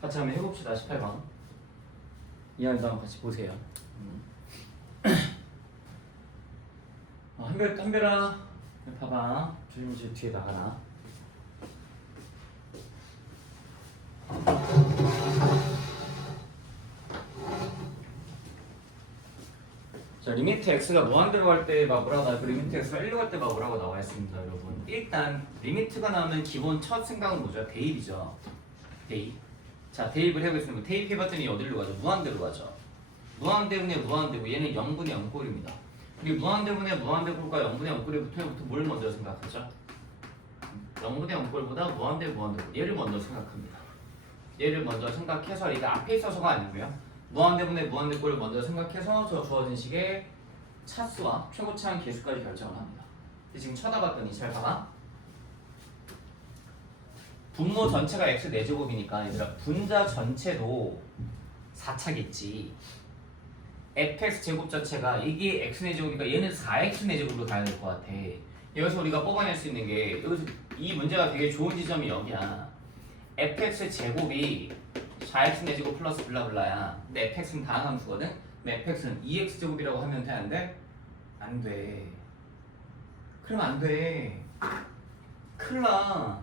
같이 한번 해봅시다. 18번 이해한다 한번 같이 보세요. 한별아 봐봐. 조심히 뒤에 나가라. 자, 리미트 x가 무한대로 갈 때 막 뭐라고 나와요? 리미트 x가 1로 갈 때 막 뭐라고 나와 있습니다, 여러분. 일단 리미트가 나오면 기본 첫 생각은 뭐죠? 대입이죠. 대입. 자, 대입을 해보겠습니다. 대입해봤더니 어디로 가죠? 무한대로 가죠. 무한대분의 무한대고 얘는 0분의 0꼴입니다. 우리 무한대분의 무한대꼴과 0분의 0꼴부터 뭘 먼저 생각하죠? 0분의 0꼴보다 무한대 무한대꼴 얘를 먼저 생각합니다. 얘를 먼저 생각해서 이게 앞에 있어서가 아니고요. 무한대분의 무한대꼴을 먼저 생각해서 저 주어진 식의 차수와 최고차항 계수까지 결정을 합니다. 지금 쳐다봤더니 잘 봐봐. 분모 전체가 x 4제곱이니까 얘들아 분자 전체도 4차겠지. fx 제곱 자체가 이게 x 4제곱이니까 얘는 4x 4제곱으로 가야 될 것 같아. 여기서 우리가 뽑아낼 수 있는 게 여기서 이 문제가 되게 좋은 지점이 여기야. fx 제곱이 4x 4제곱 플러스 블라블라야. 근데 fx는 다항 함수거든. 근데 fx는 2x 제곱이라고 하면 되는데 안 돼. 그럼 안 돼. 큰일 나.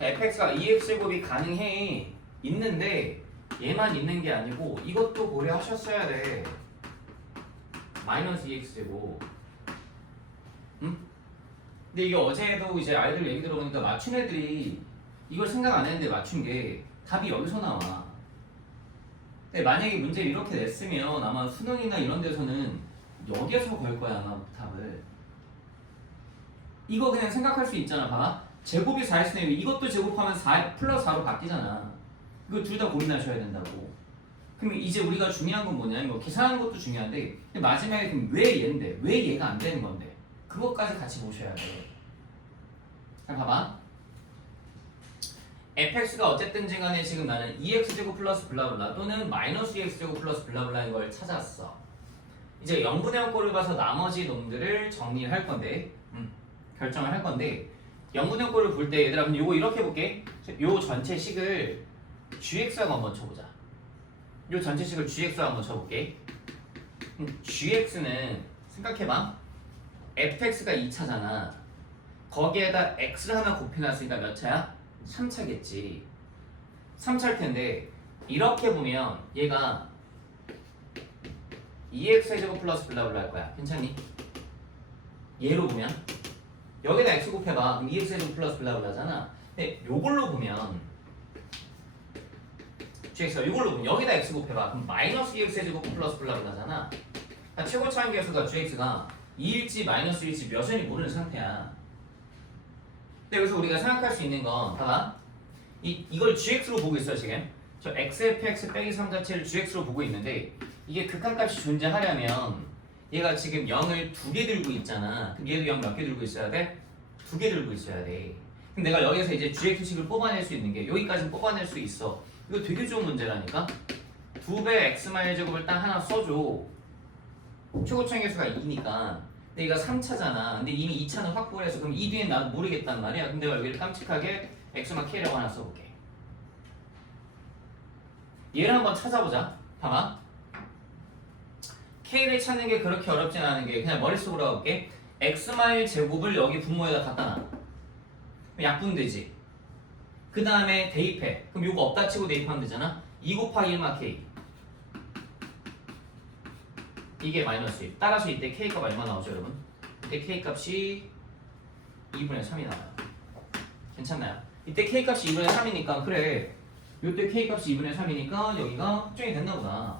fx가 2x 제곱이 가능해. 있는데 얘만 있는 게 아니고 이것도 고려하셨어야 돼. 마이너스 2x 제곱. 응? 근데 이게 어제도 이제 아이들 얘기 들어보니까 맞춘 애들이 이걸 생각 안 했는데 맞춘 게 답이 여기서 나와. 근데 만약에 문제 이렇게 냈으면 아마 수능이나 이런 데서는 여기에서 걸 거야 아마 답을. 이거 그냥 생각할 수 있잖아. 봐봐. 제곱이 4x네. 이것도 제곱하면 4 플러스 4로 바뀌잖아. 이거 둘 다 고민하셔야 된다고. 그럼 이제 우리가 중요한 건 뭐냐? 뭐 계산하는 것도 중요한데 근데 마지막에 그럼 왜 얘인데? 왜 얘가 안 되는 건데? 그것까지 같이 보셔야 돼. 자, 봐봐. fx가 어쨌든지 간에 지금 나는 2x제곱 플러스 블라블라 또는 마이너스 2x제곱 플러스 블라블라인 걸 찾았어. 이제 0분의 0꼴을 봐서 나머지 놈들을 정리를 할 건데 결정을 할 건데 0분의 0꼴을 볼 때 얘들아 그럼 요거 이렇게 볼게. 요 전체 식을 gx라고 한번 쳐보자. 요 전체 식을 gx라고 한번 쳐볼게. gx는 생각해봐. fx가 2차잖아. 거기에다 x를 하나 곱해놨으니까 몇 차야? 3차겠지. 3차일 텐데 이렇게 보면 얘가 2x제곱 플러스 블라블라 할 거야. 괜찮니? 얘로 보면 여기다 x 곱해봐. 그럼 2x제곱 플러스 블라블라잖아. 근데 요걸로 보면 gx가 요걸로 보면 여기다 x 곱해봐. 그럼 마이너스 2x제곱 플러스 블라블라잖아. 그러니까 최고차항 계수가 gx가 2일지 마이너스 1일지 여전히 모르는 상태야. 근데 여기서 우리가 생각할 수 있는 건 봐봐. 이걸 gx로 보고 있어요 지금. 저 xfx 빼기 3 자체를 gx로 보고 있는데 이게 극한값이 존재하려면 얘가 지금 0을 2개 들고 있잖아. 그럼 얘도 0 몇 개 들고 있어야 돼? 2개 들고 있어야 돼. 그럼 내가 여기서 이제 gx식을 뽑아낼 수 있는 게 여기까지는 뽑아낼 수 있어. 이거 되게 좋은 문제라니까. 2배 x마일 제곱을 딱 하나 써줘. 최고차항 계수가 2니까. 근데 얘가 3차잖아. 근데 이미 2차는 확보를 해서 그럼 이 뒤엔 나는 모르겠단 말이야. 근데 여기를 깜찍하게 x만 k라고 하나 써볼게. 얘를 한번 찾아보자. 봐봐. k를 찾는 게 그렇게 어렵진 않은 게 그냥 머릿속으로 가볼게. x마일 제곱을 여기 분모에다 갖다 놔. 약분되지. 그 다음에 대입해. 그럼 요거 없다 치고 대입하면 되잖아. 2 곱하기 1마 k. 이게 마이너스 1. 따라서 이때 k값 얼마 나오죠 여러분? 이때 k값이 2분의 3이 나와요. 괜찮나요? 이때 k값이 2분의 3이니까 그래. 요때 k값이 2분의 3이니까 여기가 확정이 됐나 보다.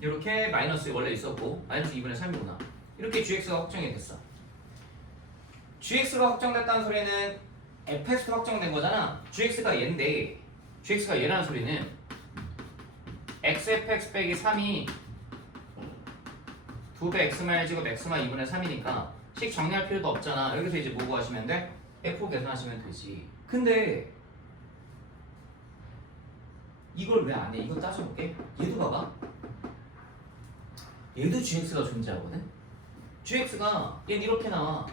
이렇게 마이너스 원래 있었고 마이너스 2분의 3이구나. 이렇게 gx가 확정이 됐어. gx가 확정됐다는 소리는 fx도 확정된 거잖아. gx가 얘인데 gx가 얘라는 소리는 xfx 빼기 3이 2배 x마일 제곱 x마 2분의 3이니까 식 정리할 필요도 없잖아. 여기서 이제 뭐 구하시면 돼? f 계산하시면 되지. 근데 이걸 왜 안 해? 이거 따져볼게. 얘도 봐봐. 얘도 gx가 존재하거든? gx가 얘는 이렇게 나와.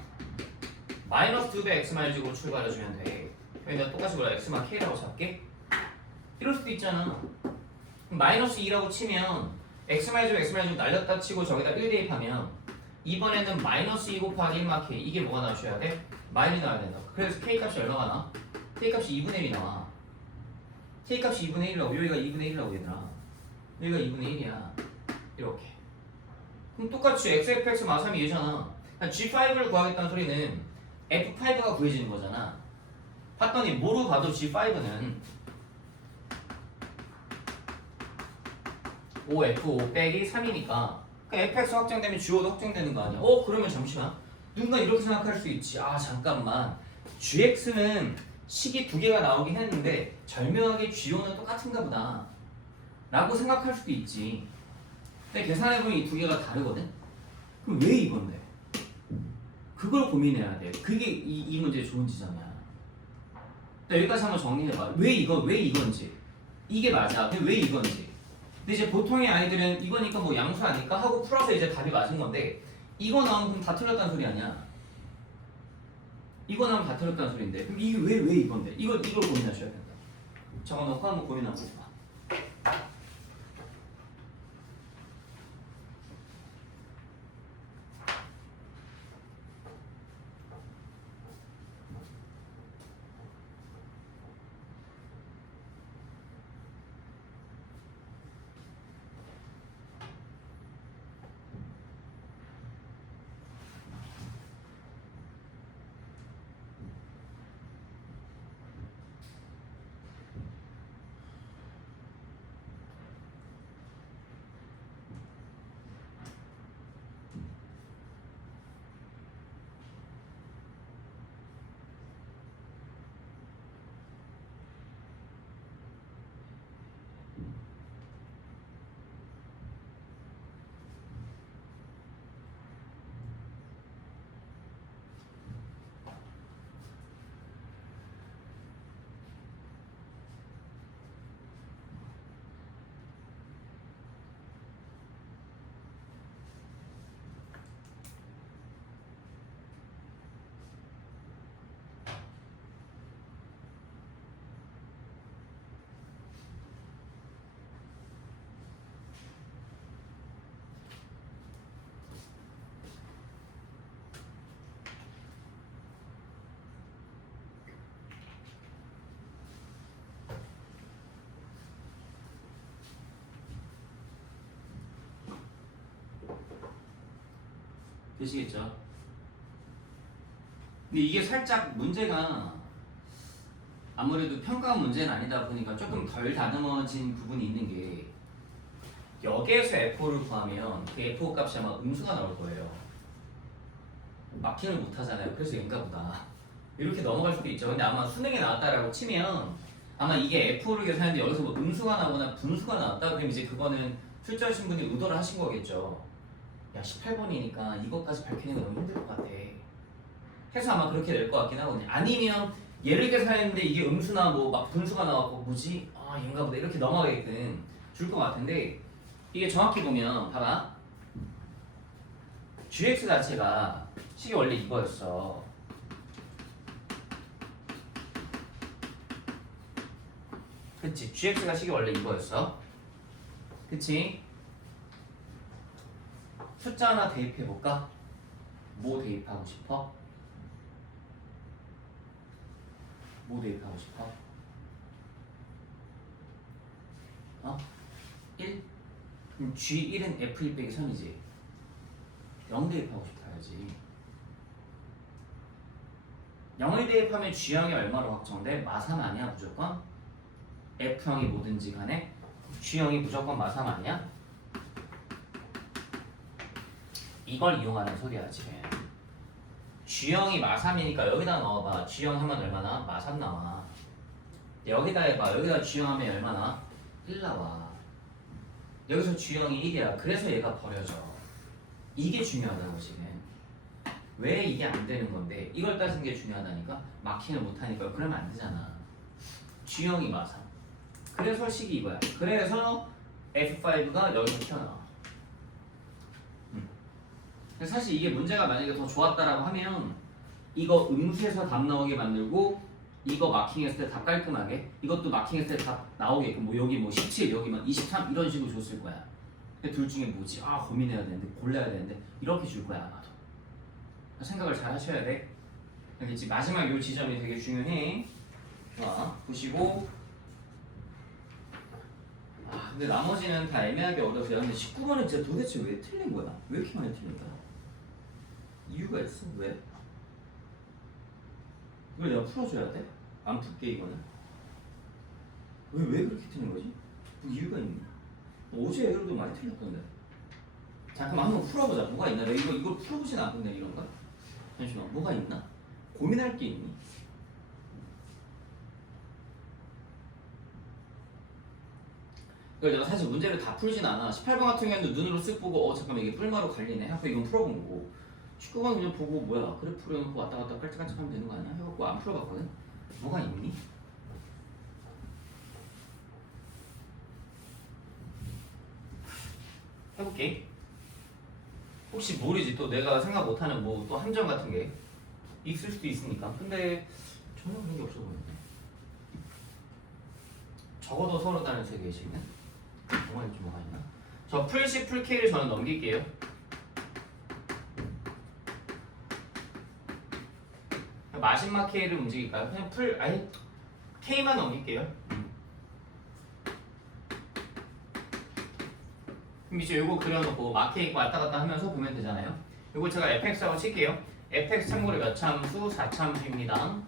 마이너스 2배 x마일 제곱 출발해주면 돼. 여기다 똑같이 몰라 x만 k라고 잡게. 이럴 수도 있잖아. 그럼 마이너스 2라고 치면 x-x-좀 날렸다 치고 저기다 1 대입하면 이번에는 마이너스 2 곱하기 1마 k 이게 뭐가 나와줘야 돼? 마일이 나와야 된다. 그래서 k 값이 얼마가 나? k 값이 2분의 1이 나와. k 값이 2분의 1이라고 여기가 2분의 1이라고 얘들아. 여기가 2분의 1이야. 이렇게. 그럼 똑같이 xfx 마삼이 얘잖아. G5를 구하겠다는 소리는 F5가 구해지는 거잖아. 봤더니 뭐로 봐도 G5는 OF5 빼기 3이니까 fx 확정되면 G5도 확정되는 거 아니야. 그러면 잠시만. 누군가 이렇게 생각할 수 있지. 잠깐만. GX는 식이 두 개가 나오긴 했는데 절묘하게 G5는 똑같은가 보다 라고 생각할 수도 있지. 근데 계산해보면 이 두 개가 다르거든? 그럼 왜 이건데? 그걸 고민해야 돼. 그게 이 문제의 좋은 지점이야. 여기까지 한번 정리해봐. 왜 이건지. 이게 맞아. 근데 왜 이건지. 근데 이제 보통의 아이들은 이거니까 뭐 양수 아닐까 하고 풀어서 이제 답이 맞은 건데 이거 나오면 그럼 다 틀렸다는 소리 아니야? 이거 나오면 다 틀렸다는 소리인데 그럼 이게 왜 이건데? 이걸 고민하셔야 된다. 적어놓고 한번 고민하고 봐. 되시겠죠? 근데 이게 살짝 문제가 아무래도 평가 문제는 아니다 보니까 조금 덜 다듬어진 부분이 있는 게 여기에서 F5를 구하면 그 F5 값이 아마 음수가 나올 거예요. 막힘을 못 하잖아요. 그래서 얘인가 보다. 이렇게 넘어갈 수도 있죠. 근데 아마 수능에 나왔다라고 치면 아마 이게 F5를 계산했는데 여기서 뭐 음수가 나거나 분수가 나왔다 그러면 이제 그거는 출제하신 분이 의도를 하신 거겠죠. 야 18번이니까 이것까지 밝히는 게 너무 힘들 것 같아 해서 아마 그렇게 될 것 같긴 하거든요. 아니면 얘를 계산했는데 이게 음수나 뭐 막 분수가 나왔고 뭐지? 얘인가 보다 이렇게 넘어가게끔 줄 것 같은데 이게 정확히 보면 봐봐. GX 자체가 식이 원래 이거였어. 그치? GX가 식이 원래 이거였어. 그치? 숫자 하나 대입해볼까? 뭐 대입하고 싶어? 뭐 대입하고 싶어? 1? 그럼 G1은 F1 빼기 3이지 0 대입하고 싶다 해야지. 0을 대입하면 G형이 얼마로 확정돼? 마3 아니야 무조건? F형이 뭐든지 간에 G형이 무조건 마3 아니야? 이걸 이용하는 소리야 지금. G형이 마3이니까 여기다 넣어봐. G형 하면 얼마나? 마3 나와. 여기다 해봐. 여기다 G형 하면 얼마나? 1 나와. 여기서 G형이 1이야. 그래서 얘가 버려져. 이게 중요하다고 지금. 왜 이게 안 되는 건데 이걸 따지는 게 중요하다니까. 막히를 못하니까 그러면 안 되잖아. G형이 마3. 그래서 식이 이거야. 그래서 F5가 여기서 튀어나와. 사실 이게 문제가 만약에 더 좋았다라고 하면 이거 음수에서 답 나오게 만들고 이거 마킹했을 때 답 깔끔하게, 이것도 마킹했을 때 답 나오게끔, 뭐 여기 뭐 17, 여기 막 23 이런 식으로 줬을 거야. 근데 둘 중에 뭐지? 아 고민해야 되는데, 골라야 되는데 이렇게 줄 거야 아마도. 생각을 잘 하셔야 돼. 알겠지? 마지막 요 지점이 되게 중요해. 자, 보시고. 아 근데 나머지는 다 애매하게 어려서요. 근데 19번은 진짜 도대체 왜 틀린 거야? 왜 이렇게 많이 틀린 거야? 이유가 있어? 왜? 이걸 내가 풀어줘야 돼? 안 풀게 이거는. 왜 그렇게 틀린 거지? 뭐 이유가 있니? 어제 애들도 많이 틀렸던데. 잠깐만 한번 풀어보자. 뭐가 있나? 내가 이걸 풀어보진 않았네 이런가? 잠시만 뭐가 있나? 고민할 게 있니? 그걸 내가 사실 문제를 다 풀진 않아. 18번 같은 경우에는 눈으로 쓱 보고 잠깐만 이게 뿔마로 갈리네 하고 이건 풀어본 거고, 19번 그냥 보고 뭐야 그래프 그려놓고 왔다 갔다 깔짝깔짝 하면 되는 거 아니야? 해갖고 안 풀어봤거든? 뭐가 있니? 해볼게. 혹시 모르지 또 내가 생각 못하는 뭐 또 함정 같은 게 있을 수도 있으니까. 근데 전혀 그런 게 없어 보이는데. 적어도 서로 다른 세계에 지금 정말 좀 뭐가 있나? 저 풀C 풀K를 저는 넘길게요. 마지막 K를 움직일까요? 그냥 아예 K만 넘길게요. 그럼 이제 요거 그려놓고 막 K 왔다 갔다 하면서 보면 되잖아요. 요거 제가 fx라고 칠게요. fx 참고로 몇 참수? 4참수입니다.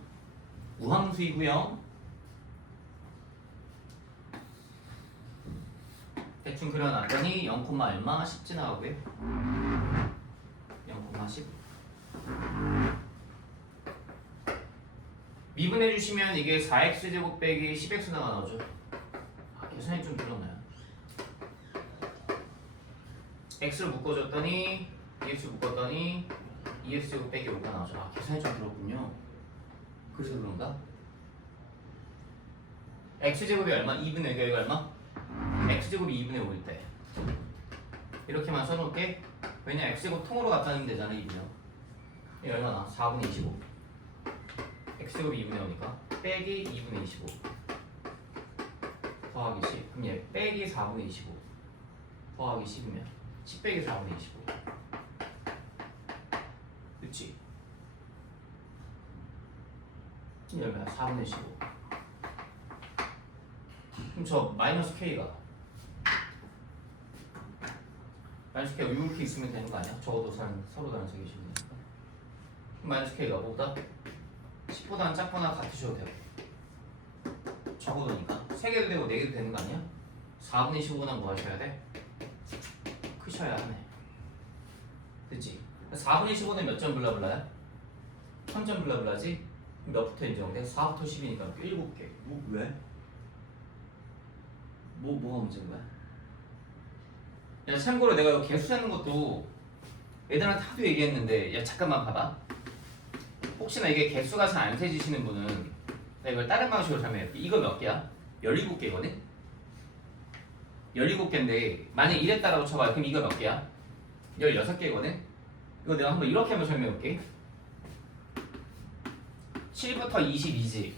우함수이고요. 대충 그려놨더니 0, 얼마? 10 지나가고요. 0,10. 미분해 주시면 이게 4x제곱 빼기 10x가 나오죠. 아, 계산이 좀 들었나요? x를 묶어줬더니 2x 묶었더니 2x제곱 빼기 5가 나오죠. 아, 계산이 좀 들었군요. 그래서 그런가? x제곱이 얼마? 2분의 여기가 얼마? x제곱이 2분의 5일 때 이렇게만 써놓을게. 왜냐 x제곱 통으로 갖다 넣으면 되잖아. 2분의 5 이게 얼마나? 4분의 25. x제곱이 2분의 5니까 빼기 2분의 25 더하기 10. 그럼 얘 빼기 4분의 25 더하기 10이면 10 빼기 4분의 25. 그치? 이게 얼마야? 4분의 15. 그럼 저 마이너스 k가 마이너스 k가 이렇게 있으면 되는 거 아니야? 적어도 서로 다른 세계식이니까. 그럼 마이너스 k가 뭐보다? 10보다는 작거나 같으셔도 되고, 적어도니까 3개도 되고 4개도 되는 거 아니야? 4분의 15보다 뭐 하셔야 돼? 크셔야 하네. 그치? 4분의 15는 몇 점 블라블라야? 3점 블라블라지? 몇부터 인정돼? 4부터 10이니까 7개. 뭐 왜? 뭐가 문제인 거야? 야 참고로 내가 개수 세는 것도 애들한테 하도 얘기했는데, 야 잠깐만 봐봐. 혹시나 이게 개수가 잘 안 세지시는 분은 내가 이걸 다른 방식으로 설명해볼게. 이거 몇 개야? 17개거든? 17개인데 만약 이랬다라고 쳐봐. 그럼 이거 몇 개야? 16개거든? 이거 내가 한번 이렇게 한번 설명해볼게. 7부터 22지.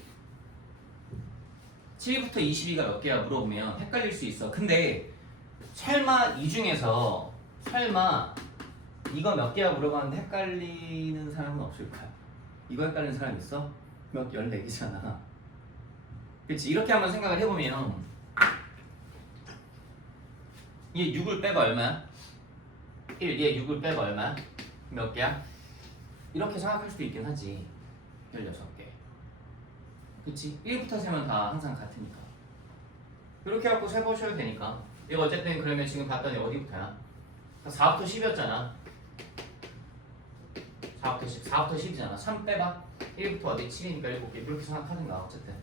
7부터 22가 몇 개야 물어보면 헷갈릴 수 있어. 근데 설마 이 중에서 이거 몇 개야 물어봤는데 헷갈리는 사람은 없을 거야. 이거 헷갈리는 사람 있어? 몇 14개잖아. 그치? 이렇게 한번 생각을 해보면 얘 6을 빼봐 얼마야? 1, 얘 6을 빼봐 얼마야? 몇 개야? 이렇게 생각할 수도 있긴 하지. 16개. 그치? 1부터 세면 다 항상 같으니까. 이렇게 갖고 세보셔도 되니까. 이거 어쨌든 그러면 지금 봤더니 어디부터야? 4부터 10이었잖아. 4부터 10, 4부터 10이잖아. 3 빼봐. 1부터 어디 7이니까 7개. 이렇게 생각하든가 어쨌든.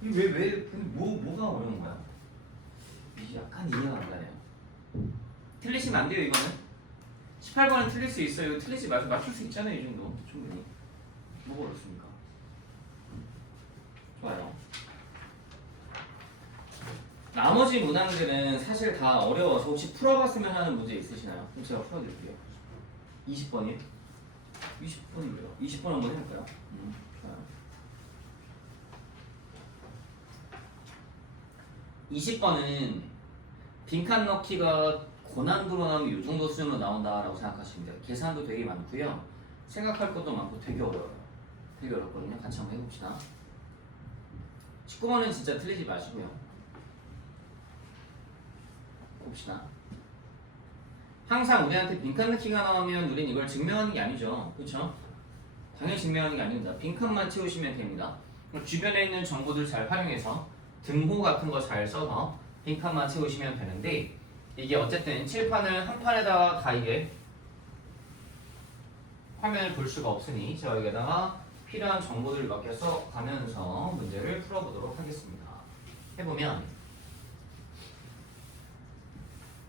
근데 뭐가 어려운 거야? 약간 이해가 안 가네요. 틀리시면 안 돼요 이거는. 18번은 틀릴 수 있어요. 틀리지 마세요. 맞출 수 있잖아요 이 정도. 충분히. 뭐가 어렵습니까? 좋아요. 나머지 문항들은 사실 다 어려워서 혹시 풀어봤으면 하는 문제 있으시나요? 그럼 제가 풀어드릴게요. 20번이요? 20번이래요. 20번 한번 해볼까요? 좋아요. 20번은 빈칸 넣기가 고난도로 나오면 이 정도 수준으로 나온다라고 생각하시면 돼요. 계산도 되게 많고요. 생각할 것도 많고 되게 어려워요. 되게 어렵거든요. 같이 한번 해봅시다. 19번은 진짜 틀리지 마시고요. 봅시다. 항상 우리한테 빈칸 넣기가 나오면 우린 이걸 증명하는 게 아니죠. 그렇죠? 당연히 증명하는 게 아닙니다. 빈칸만 채우시면 됩니다. 주변에 있는 정보들 잘 활용해서 등호 같은 거 잘 써서 빈칸만 채우시면 되는데 이게 어쨌든 칠판을 한 판에다가 다 이게 화면을 볼 수가 없으니 제가 여기다가 필요한 정보들을 몇 개 써가면서 문제를 풀어보도록 하겠습니다. 해보면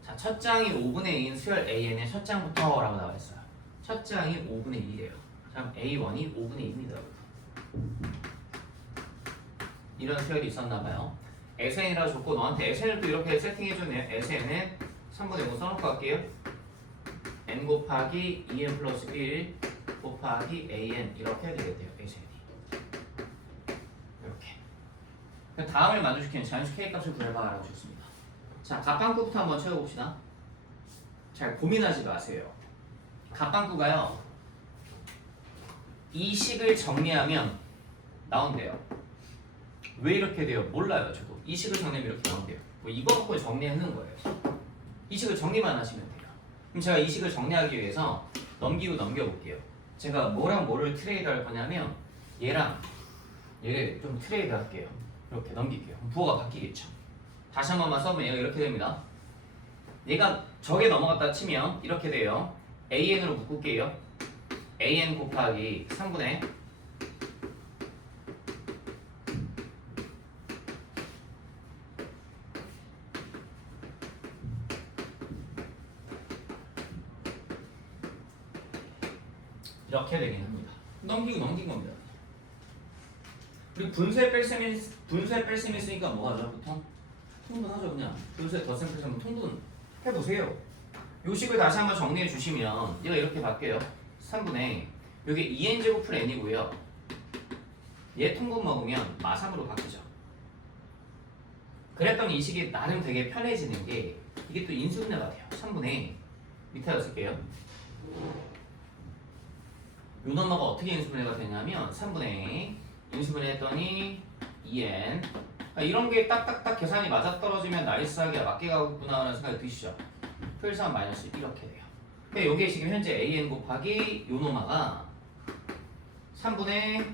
자, 첫 장이 5분의 2인 수열 AN의 첫 장부터 라고 나와 있어요. 첫 장이 5분의 1이래요. 그럼 A1이 5분의 2입니다. 이런 수열이 있었나봐요. SN이라 줬고 너한테 SN을 또 이렇게 세팅해줬네요. SN은 3분의 5 써놓고 갈게요. N 곱하기 2N 플러스 1 곱하기 AN 이렇게 되겠대요. SN이 이렇게. 다음을 만족시키는 자연수 K값을 구해봐 라고 줬습니다. 자, 갑방구부터 한번 채워봅시다. 잘 고민하지 마세요. 갑방구가요 이 식을 정리하면 나온대요. 왜 이렇게 돼요? 몰라요. 저도 이 식을 정리하면 이렇게 나온대요. 뭐 이거 갖고 정리하는 거예요. 이 식을 정리만 하시면 돼요. 그럼 제가 이 식을 정리하기 위해서 넘기고 넘겨볼게요. 제가 뭐랑 뭐를 트레이드 할 거냐면 얘랑 얘를 좀 트레이드 할게요. 이렇게 넘길게요. 부호가 바뀌겠죠. 다시 한 번만 써보면 얘가 이렇게 됩니다. 얘가 저게 넘어갔다 치면 이렇게 돼요. AN으로 묶을게요. AN 곱하기 3분의 이렇게 되긴 합니다. 넘기고 넘긴 겁니다. 그리고 분수에 뺄셈이 있으니까 뭐 하죠? 보통 통분하죠. 그냥 분수에 덧셈 뺄셈은 통분 해보세요. 요 식을 다시 한번 정리해 주시면 얘가 이렇게 바뀌어요. 3분의 요게 2n제곱 풀 n이고요. 얘 통분 먹으면 마3으로 바뀌죠. 그랬더니 이 식이 나름 되게 편해지는 게 이게 또 인수분해가 돼요. 3분의 밑에다 쓸게요. 요 넘어가 어떻게 인수분해가 되냐면 3분의 인수분해 했더니 2n 이런 게 딱딱딱 계산이 맞아떨어지면 나이스하게 맞게 가겠구나 라는 생각이 드시죠. 풀3 마이너스 이렇게 돼요. 그러니까 요게 지금 현재 an 곱하기 요 노마가 3분의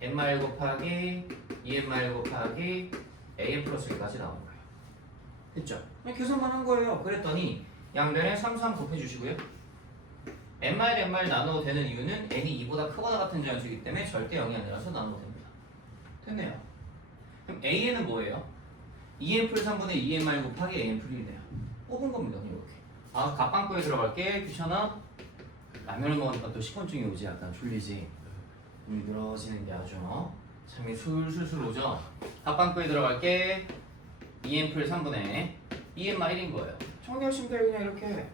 n-1 곱하기 2n-1 곱하기 an 플러스 1까지 나오는 거예요. 됐죠? 그냥 계산만 한 거예요. 그랬더니 양변에 3, 3 곱해주시고요. n-n- 나눠도 되는 이유는 n이 2보다 크거나 같은 자연수이기 때문에 절대 0이 아니라서 나눠도 됩니다. 됐네요. 그럼 an은 뭐예요? 2n 풀 3분의 2n- 곱하기 an 풀 1이네요. 뽑은 겁니다. 그냥 이렇게. 아, 갑방구에 들어갈게. 귀찮아? 라면을 먹으니까 또 식곤증이 오지. 약간 졸리지. 눈이 늘어지는 게 아주 잠이 술술술 오죠. 갑방구에 들어갈게. 2n 풀 3분의 2n- 1인 거예요. 정리하시면 돼요. 그냥 이렇게.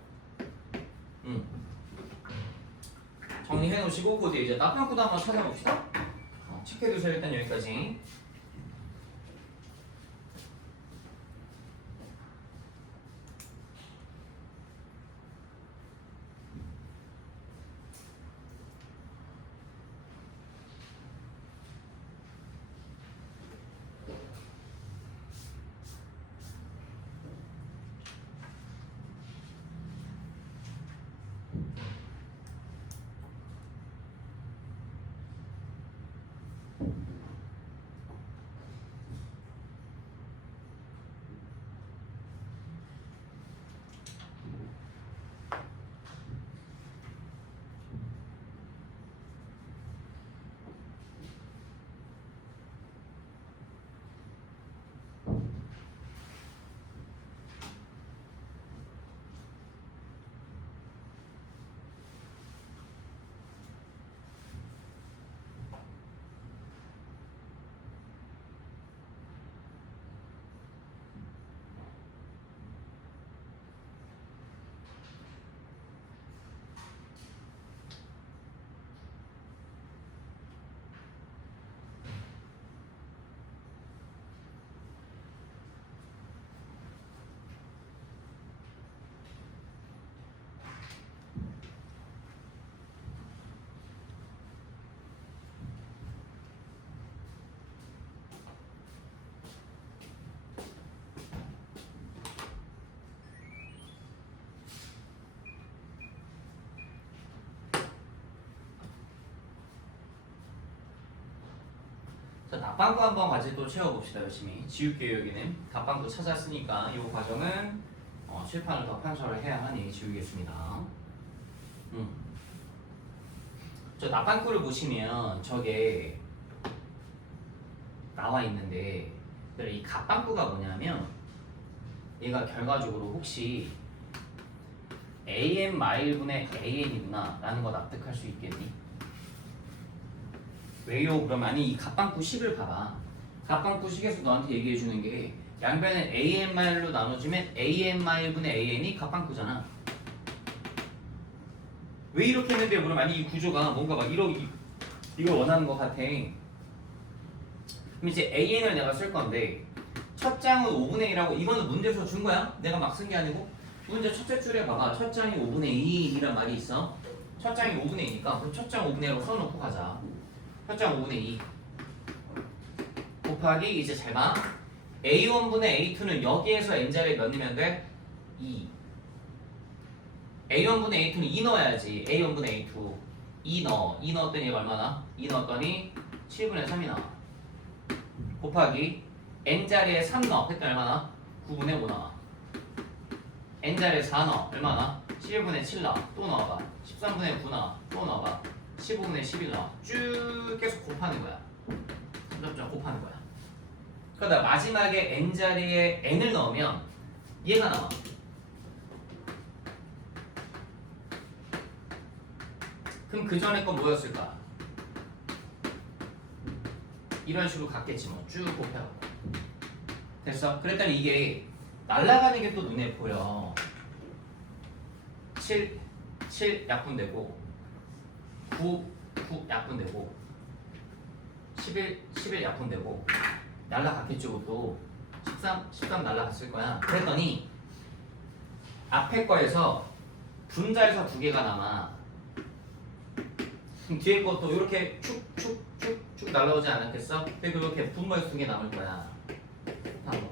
정리해 놓으시고 그 뒤에 이제 납방구도 한번 찾아봅시다. 체크해 두세요. 일단 여기까지. 자, 답방구 한번 같이 또 채워봅시다. 열심히 지울게요. 여기는 답방구 찾았으니까 이 과정은 칠판을 더 편철을 해야 하니 지우겠습니다. 저 답방구를 보시면 저게 나와 있는데 이 갑방구가 뭐냐면 얘가 결과적으로 혹시 an 마일분의 an이구나 라는 거 납득할 수 있겠니? 왜요? 그러면 아니 이 갑방구식을 봐봐. 갑방구식에서 너한테 얘기해 주는 게 양변을 an 마일로 나눠주면 an 마일분의 an이 갑방구잖아. 왜 이렇게 했는데 그럼 아니 이 구조가 뭔가 막 이걸 원하는 것 같아. 그럼 이제 an을 내가 쓸 건데 첫 장은 5분의 1하고 이거는 문제에서 준 거야. 내가 막 쓴 게 아니고 문제 첫째 줄에 봐봐. 첫 장이 5분의 2이란 말이 있어. 첫 장이 5분의 2니까 그럼 첫 장 5분의 1로 써놓고 가자. 첫 장 5분의 2 곱하기 이제 잘 봐. A1분의 A2는 여기에서 n자리에 몇 넣으면 돼? 2. A1분의 A2는 2 넣어야지. A1분의 A2 2 넣어. 2 넣었더니 얘가 얼마나? 2 넣었더니 7분의 3이 나와. 곱하기 n자리에 3 넣어. 그때 얼마나? 9분의 5 나와. n자리에 4 넣어. 얼마나? 11분의 7 나와. 또 넣어봐. 13분의 9 나와. 또 넣어봐. 15분의 11 나와. 쭉 계속 곱하는 거야. 점점 곱하는 거야. 그러다 마지막에 n자리에 n을 넣으면 얘가 나와. 그럼 그 전에 건 뭐였을까? 이런 식으로 갔겠지 뭐. 쭉 곱해갖고. 됐어? 그랬더니 이게 날아가는 게 또 눈에 보여. 7 약분되고 9 약분되고 11 약분되고 날아갔겠죠. 또 13 날아갔을 거야. 그랬더니 앞에 거에서 분자에서 두 개가 남아. 그럼 뒤에 것도 이렇게 축 날아오지 않았겠어? 그리고 이렇게 분모에서 두 개 남을 거야. 한번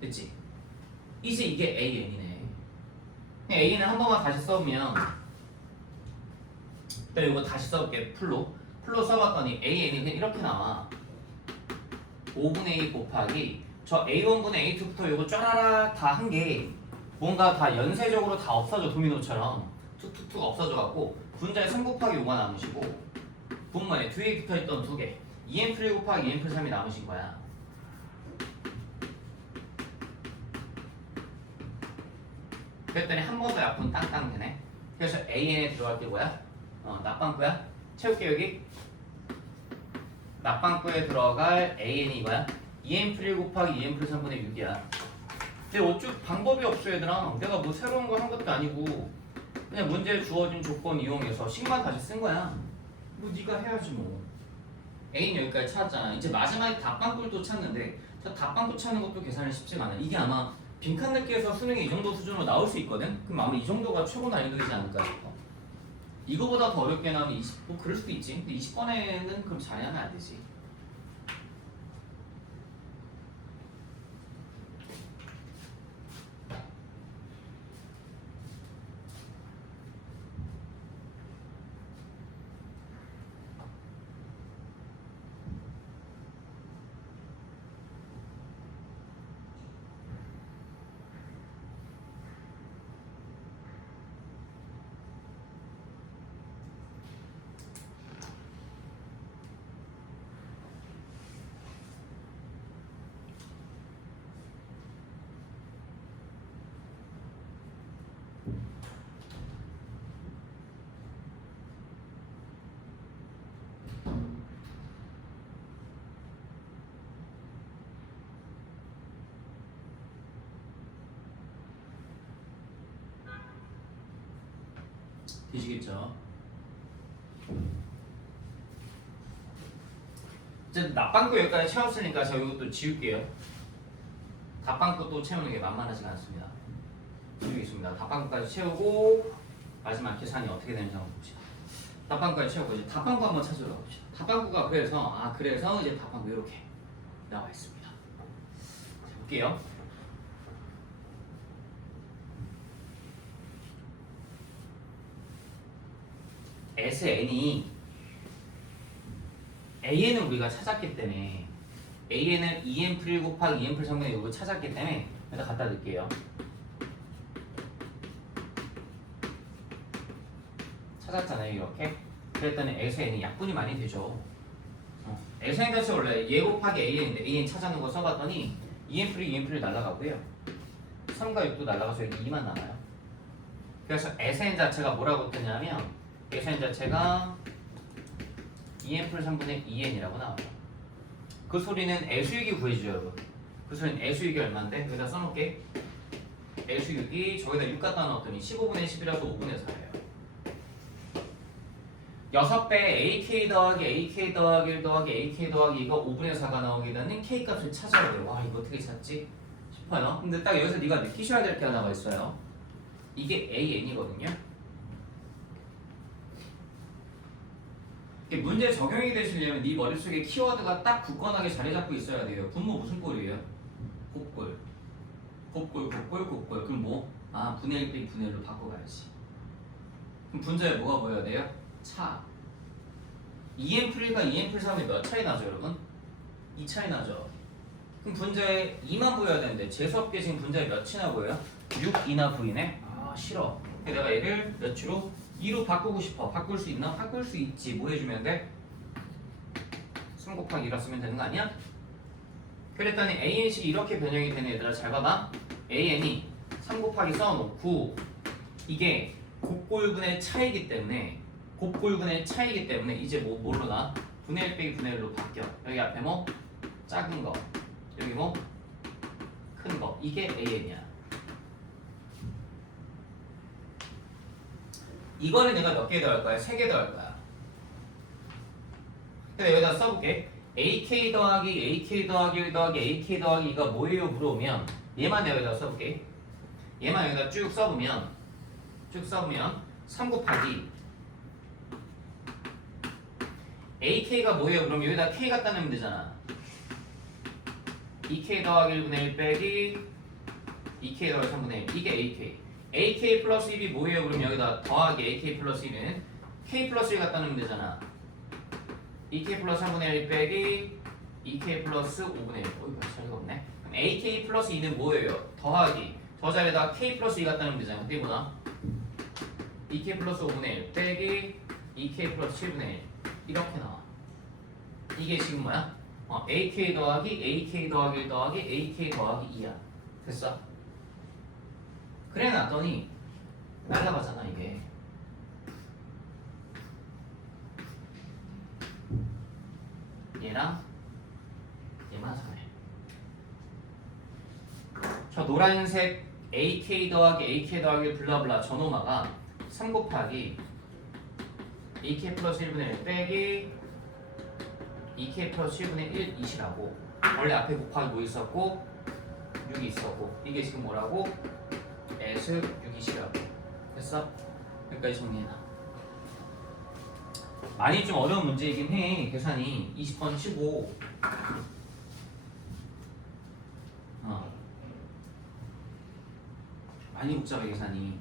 됐지? 이제 이게 AN이네. AN을 한 번만 다시 써보면 일단 이거 다시 써볼게. 풀로 써봤더니 AN이 그냥 이렇게 나와. 5분의 2 곱하기 저 A1분의 A2부터 이거 쫘라라 다 한 게 뭔가 다 연쇄적으로 다 없어져. 도미노처럼 툭툭툭 없어져갖고 분자에 3 곱하기 5가 남으시고 분모에 뒤에 붙어있던 두 개 2n 플 곱하기 2n 플 3이 남으신 거야. 그랬더니 한 번 더 약분 땅땅 되네. 그래서 AN에 들어갈 게 뭐야? 납방구야. 채울게 여기. 납방구에 들어갈 AN이 이거야. 2n 플 곱하기 2n 플 3분의 6이야. 근데 어쩔 방법이 없어 얘들아. 내가 뭐 새로운 거 한 것도 아니고 그냥 문제에 주어진 조건 이용해서 식만 다시 쓴 거야. 뭐 네가 해야지 뭐. A는 여기까지 찾았잖아. 이제 마지막에 답방구를 찾는데 저 답방구 찾는 것도 계산이 쉽지가 않아. 이게 아마 빈칸 넣기에서 수능이 이 정도 수준으로 나올 수 있거든? 그럼 아마 이 정도가 최고 난이도이지 않을까 싶어. 이거보다 더 어렵게 나오면 20, 뭐 그럴 수도 있지. 근데 20번에는 그럼 잘하면 안 되지. 되시겠죠? 이제 납방구 여기까지 채웠으니까 저 이것도 지울게요. 답방구 또 채우는 게 만만하지가 않습니다. 지우겠습니다. 답방구까지 채우고 마지막 계산이 어떻게 되는지 한번 봅시다. 답방구까지 채우고 이제 답방구 한번 찾으러 가봅시다. 답방구가 그래서 이제 답방구 이렇게 나와 있습니다. 자, 볼게요. SN이 AN을 우리가 찾았기 때문에 AN을 2n1 곱하기 2n 3분의 6을 찾았기 때문에 여기다 갖다 넣을게요. 찾았잖아요 이렇게. 그랬더니 S에 N이 약분이 많이 되죠. S에 N 자체 원래 얘 곱하기 AN인데 AN 찾아놓은 거 써봤더니 2n1 날라가고요. 3과 6도 날라가서 여기 2만 남아요. 그래서 Sn 자체가 뭐라고 뜨냐면 Sn 자체가 2n 플러스 3분의 2n이라고 나와요. 그 소리는 S유익이 구해지죠 여러분. 그 소리는 S유익이 얼마인데? 여기다 써놓을게. S유익이 저기다 6 갖다 넣었더니 15분의 10이라서 5분의 4예요. 6배 AK 더하기 AK 더하기 1 더하기 AK 더하기 2가 5분의 4가 나오게 되는 K값을 찾아야 돼요. 와 이거 어떻게 찾지? 싶어요. 근데 딱 여기서 네가 느끼셔야 될 게 하나가 있어요. 이게 AN이거든요. 문제 적용이 되시려면 네 머릿속에 키워드가 딱 굳건하게 자리 잡고 있어야 돼요. 분모 무슨 꼴이에요? 곱꼴. 곱꼴. 그럼 뭐? 아 분의 1 빼기 분의 1로 바꿔가야지. 그럼 분자에 뭐가 보여야 돼요? 차. 2n+1과 2n+3이 몇 차이 나죠 여러분? 2 차이 나죠. 그럼 분자에 2만 보여야 되는데 재수없게 지금 분자에 몇이나 보여요? 6, 2나 보이네? 아 싫어. 내가 얘를 몇으로? 2로 바꾸고 싶어. 바꿀 수 있나? 바꿀 수 있지. 뭐 해주면 돼? 3 곱하기 2라 쓰면 되는 거 아니야? 그랬더니 AN식이 이렇게 변형이 되는 얘들아 잘 봐봐. AN이 3 곱하기 써놓고 이게 곱골근의 차이기 때문에 이제 뭘로 나? 분의 1 빼기 분의 1로 바뀌어. 여기 앞에 뭐? 작은 거. 여기 뭐? 큰 거. 이게 AN이야. 이거는 내가 몇 개 더할 거야? 3개 더할 거야. 근데 여기다 써볼게. AK 더하기 AK 더하기 1 더하기 AK 더하기 2가 뭐예요? 물어보면 얘만 여기다 써볼게. 얘만 여기다 쭉 써보면 3 곱하기 AK가 뭐예요? 그럼 여기다 K 갖다 넣으면 되잖아. 2K 더하기 1분의 1 빼기 2K 더하기 3분의 1 이게 AK. AK 플러스 1이 뭐예요? 그럼 여기다 더하기 AK 플러스 1은 K 플러스 1 갖다 넣으면 되잖아. 2K 플러스 3분의 1 빼기 2K 플러스 5분의 1. 어이구 차이가 없네. 그럼 AK 플러스 2는 뭐예요? 더하기 저 자리에다가 K 플러스 2 갖다 넣으면 되잖아. 그게 뭐나? 2K 플러스 5분의 1 빼기 2K 플러스 7분의 1 이렇게 나와. 이게 지금 뭐야? AK 더하기 AK 더하기 1 더하기 AK 더하기 2야. 됐어? 그래 놨더니 날라가잖아 이게. 얘랑 얘만 하네. 저 노란색 AK 더하기 AK 더하기 블라블라 저노마가 3 곱하기 2K 플러스 1분의 1 빼기 2K 플러스 1분의 1 2시라고. 원래 앞에 곱하기 뭐 있었고 6이 있었고 이게 지금 뭐라고? S 6이시라고. 됐어? 여기까지 정리해놔. 많이 좀 어려운 문제이긴 해. 계산이 20번 치고 많이 복잡해 계산이.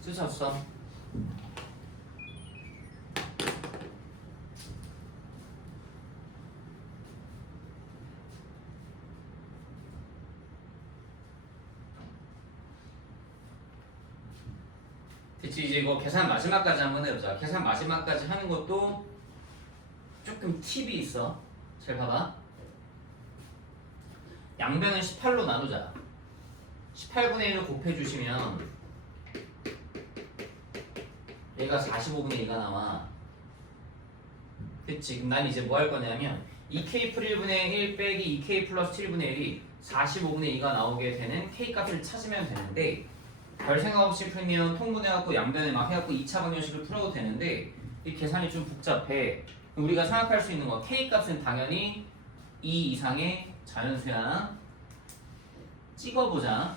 쓰셨어? 됐지? 이제 이거 계산 마지막까지 한번 해보자. 계산 마지막까지 하는 것도 조금 팁이 있어. 잘 봐봐. 양변을 18로 나누자. 18분의 1을 곱해주시면 얘가 45분의 2가 나와. 그치? 그럼 난 이제 뭐 할 거냐면 2K 풀 1분의 1 빼기 2K 플러스 7분의 1이 45분의 2가 나오게 되는 K 값을 찾으면 되는데 별 생각 없이 풀면 통분해갖고 양변에 막 해갖고 2차 방정식을 풀어도 되는데 이 계산이 좀 복잡해. 우리가 생각할 수 있는 거 K 값은 당연히 2 이상의 자연수야. 찍어보자.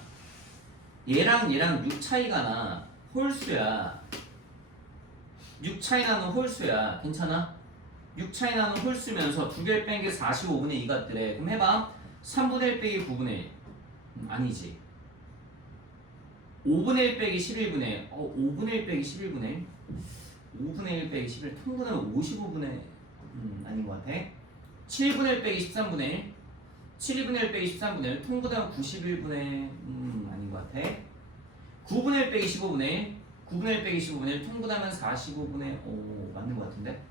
얘랑 6 차이가 나. 홀수야. 6 차이 나는 홀수야. 괜찮아? 6 차이 나는 홀수면서 두 개를 뺀 게 45분의 2가 뜨래. 그럼 해봐. 3분의 1 빼기 9분의 1. 아니지. 5분의 1 빼기 11분의 1. 5분의 1 빼기 11분의 1. 5분의 1 빼기 11. 통분하면 55분의 아닌 것 같아. 7분의 1 빼기 13분의 1. 7분의 1 빼기 13분의 1. 통분하면 91분의 아닌 것 같아. 9분의 1 빼기 15분의 1. 9분의 1 빼기 15분의 1. 통분하면 45분의 맞는 것 같은데.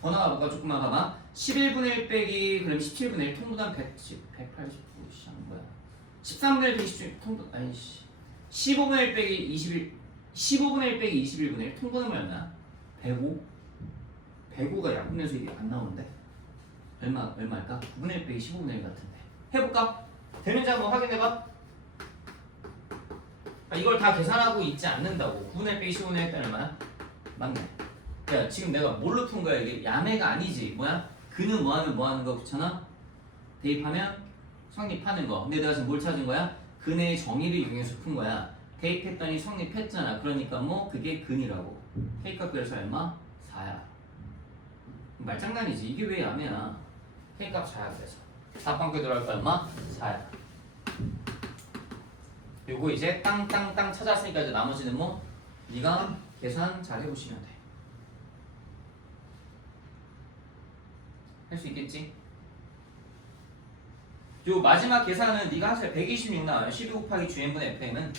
더 나가볼까? 조금만 봐봐. 11분의 1 빼기 그럼 17분의 1. 통분하면 189. 하는 거야. 13분의 1 빼기 17. 통분 아이씨. 15분의 1 빼기 21. 15분의 1 빼기 21분의 1. 통분하면 얼마야? 105? 105가 약분해서 이게 안 나오는데? 얼마일까? 9분의 1 빼기 15분의 1 같은데. 해볼까? 되는지 한번 확인해봐. 이걸 다 계산하고 있지 않는다고. 9분의 1 빼기 15분의 1 했더니 얼마야? 맞네. 야, 지금 내가 뭘로 푼 거야? 이게 야매가 아니지. 뭐야? 그는 뭐 하는 거 그렇잖아? 대입하면 성립하는 거. 근데 내가 지금 뭘 찾은 거야? 근의 정의를 이용해서 푼 거야. 대입했더니 성립했잖아. 그러니까 뭐 그게 근이라고. K값 그래서 얼마? 4야. 말장난이지. 이게 왜 야매야? K값 4야 그래서. 4방께 들어갈 거 얼마? 4야. 요거 이제 땅 찾았으니까 이제 나머지는 뭐 네가 계산 잘 해보시면 돼. 할 수 있겠지? 요 마지막 계산은 네가 하세요. 126 나와요. 12 곱하기 GM분의 FM은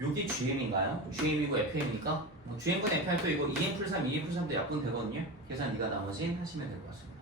요게 GM인가요? GM이고 FM이니까 GM분의 FM 또 이거 2M 풀 3, 2M 풀 3도 약분 되거든요. 계산 네가 나머진 하시면 될 것 같습니다.